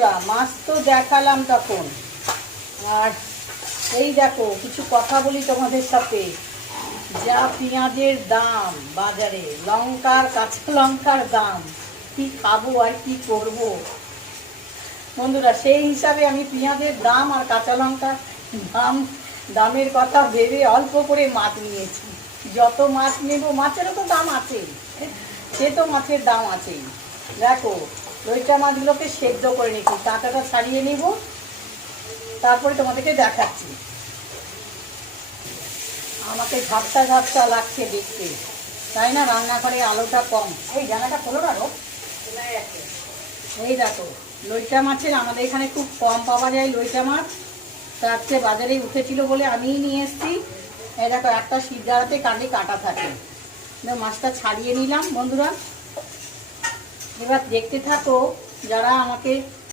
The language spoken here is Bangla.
বন্ধুরা মাছ তো দেখালাম তখন, আর এই দেখো কিছু কথা বলি তোমাদের সাথে। যা পেঁয়াজের দাম বাজারে, লঙ্কার কাঁচা লঙ্কার দাম, কি খাবো আর কি করব বন্ধুরা, সেই হিসাবে আমি পেঁয়াজের দাম আর কাঁচা লঙ্কার দামের কথা ভেবে অল্প করে মাছ নিয়েছি। যত মাছ নেব, মাছেরও তো দাম আছেই, সে তো মাছের দাম আছেই। দেখো লইটা মাছগুলোকে সেদ্ধ করে নিচ্ছি, কাঁটাটা ছাড়িয়ে নিব, তারপরে তোমাদেরকে দেখাচ্ছি। আমাকে ঝাপটা ঝাপটা লাগছে দেখতে, তাই না? রান্নাঘরে আলোটা কম। এই জানাটা খোলো না রো। এই দেখো লইটা মাছের আমাদের এখানে খুব কম পাওয়া যায় লইটা মাছ, আজকে বাজারে উঠেছিল বলে আমিই নিয়ে এসেছি। এই দেখো একটা সিদ্ধারাতে কাঁধে কাটা থাকে, মাছটা ছাড়িয়ে নিলাম বন্ধুরা। এবার দেখতে থাকো, যারা আমাকে